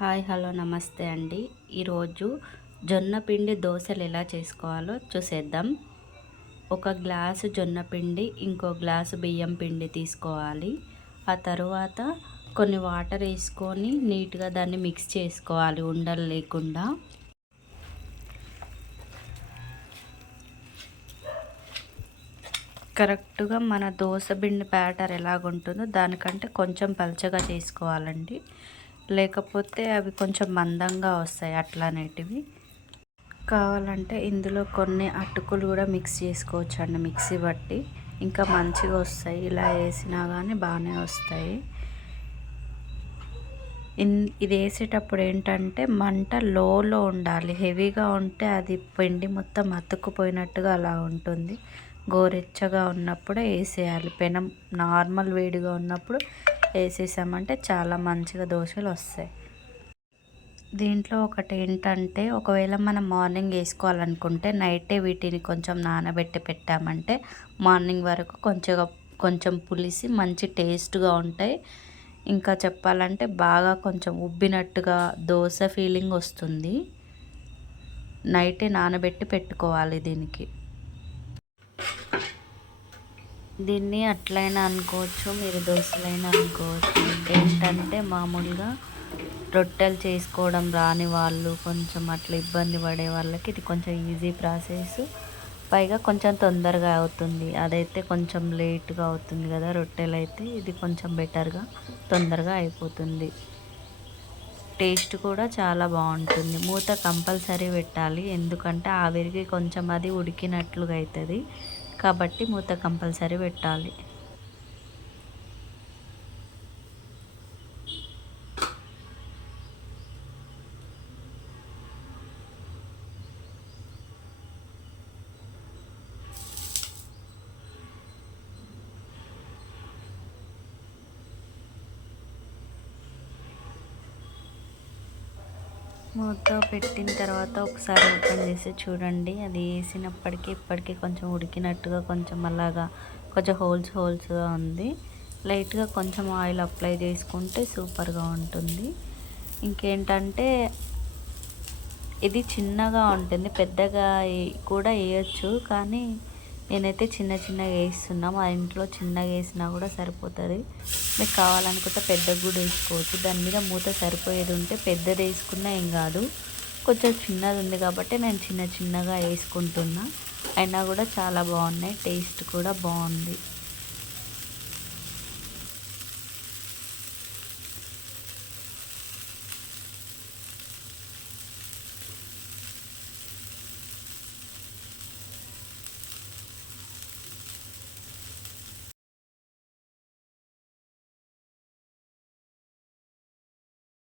Hi hello నమస్తే అండి. ఈరోజు జొన్న పిండి దోశలు ఎలా చేసుకోవాలో చూసేద్దాం. ఒక గ్లాసు జొన్న పిండి, ఇంకో గ్లాసు బియ్యం పిండి తీసుకోవాలి. ఆ తరువాత కొన్ని వాటర్ వేసుకొని నీట్గా దాన్ని మిక్స్ చేసుకోవాలి ఉండలు లేకుండా. కరెక్ట్గా మన దోశ పిండి బ్యాటర్ ఎలాగుంటుందో దానికంటే కొంచెం పలచగా చేసుకోవాలండి. లేకపోతే అవి కొంచెం మందంగా వస్తాయి అట్లనేటివి. కావాలంటే ఇందులో కొన్ని అటుకులు కూడా మిక్స్ చేసుకోవచ్చు అండి, మిక్సీ బట్టి ఇంకా మంచిగా వస్తాయి. ఇలా వేసినా కానీ బాగానే వస్తాయి. ఇది వేసేటప్పుడు ఏంటంటే మంట లోలో ఉండాలి. హెవీగా ఉంటే అది పిండి మొత్తం అతుక్కుపోయినట్టుగా అలా ఉంటుంది. గోరెచ్చగా ఉన్నప్పుడే వేసేయాలి. పెనం నార్మల్ వేడిగా ఉన్నప్పుడు వేసేసామంటే చాలా మంచిగా దోశలు వస్తాయి. దీంట్లో ఒకటి ఏంటంటే, ఒకవేళ మనం మార్నింగ్ వేసుకోవాలనుకుంటే నైటే వీటిని కొంచెం నానబెట్టి పెట్టామంటే మార్నింగ్ వరకు కొంచెం పులిసి మంచి టేస్ట్గా ఉంటాయి. ఇంకా చెప్పాలంటే బాగా కొంచెం ఉబ్బినట్టుగా దోశ ఫీలింగ్ వస్తుంది. నైటే నానబెట్టి పెట్టుకోవాలి దీనికి. దీన్ని అట్లయినా అనుకోవచ్చు, మీరు దోశలైనా అనుకోవచ్చు. ఏంటంటే మామూలుగా రొట్టెలు చేసుకోవడం రాని వాళ్ళు, కొంచెం అట్లా ఇబ్బంది పడే వాళ్ళకి ఇది కొంచెం ఈజీ ప్రాసెస్. పైగా కొంచెం తొందరగా అవుతుంది. అదైతే కొంచెం లేట్గా అవుతుంది కదా రొట్టెలు అయితే, ఇది కొంచెం బెటర్గా తొందరగా అయిపోతుంది. టేస్ట్ కూడా చాలా బాగుంటుంది. మూత కంపల్సరీ పెట్టాలి, ఎందుకంటే ఆవిరికి కొంచెం అది ఉడికినట్లుగా అవుతుంది కాబట్టి మూత కంపల్సరీ పెట్టాలి. మూత పెట్టిన తర్వాత ఒకసారి ఓపెన్ చేసి చూడండి. అది వేసినప్పటికీ ఇప్పటికీ కొంచెం ఉడికినట్టుగా, కొంచెం అలాగా కొంచెం హోల్స్గా ఉంది. లైట్గా కొంచెం ఆయిల్ అప్లై చేసుకుంటే సూపర్గా ఉంటుంది. ఇంకేంటంటే ఇది చిన్నగా ఉంటుంది, పెద్దగా కూడా వేయచ్చు, కానీ నేనైతే చిన్నగా వేస్తున్నా. మా ఇంట్లో చిన్నగా వేసినా కూడా సరిపోతుంది. మీకు కావాలనుకుంటే పెద్దగా కూడా వేసుకోవచ్చు. దాని మీద మూత సరిపోయేది ఉంటే పెద్దది వేసుకున్నా ఏం కాదు. కొంచెం చిన్నది ఉంది కాబట్టి నేను చిన్నగా వేసుకుంటున్నా. అయినా కూడా చాలా బాగున్నాయి, టేస్ట్ కూడా బాగుంది.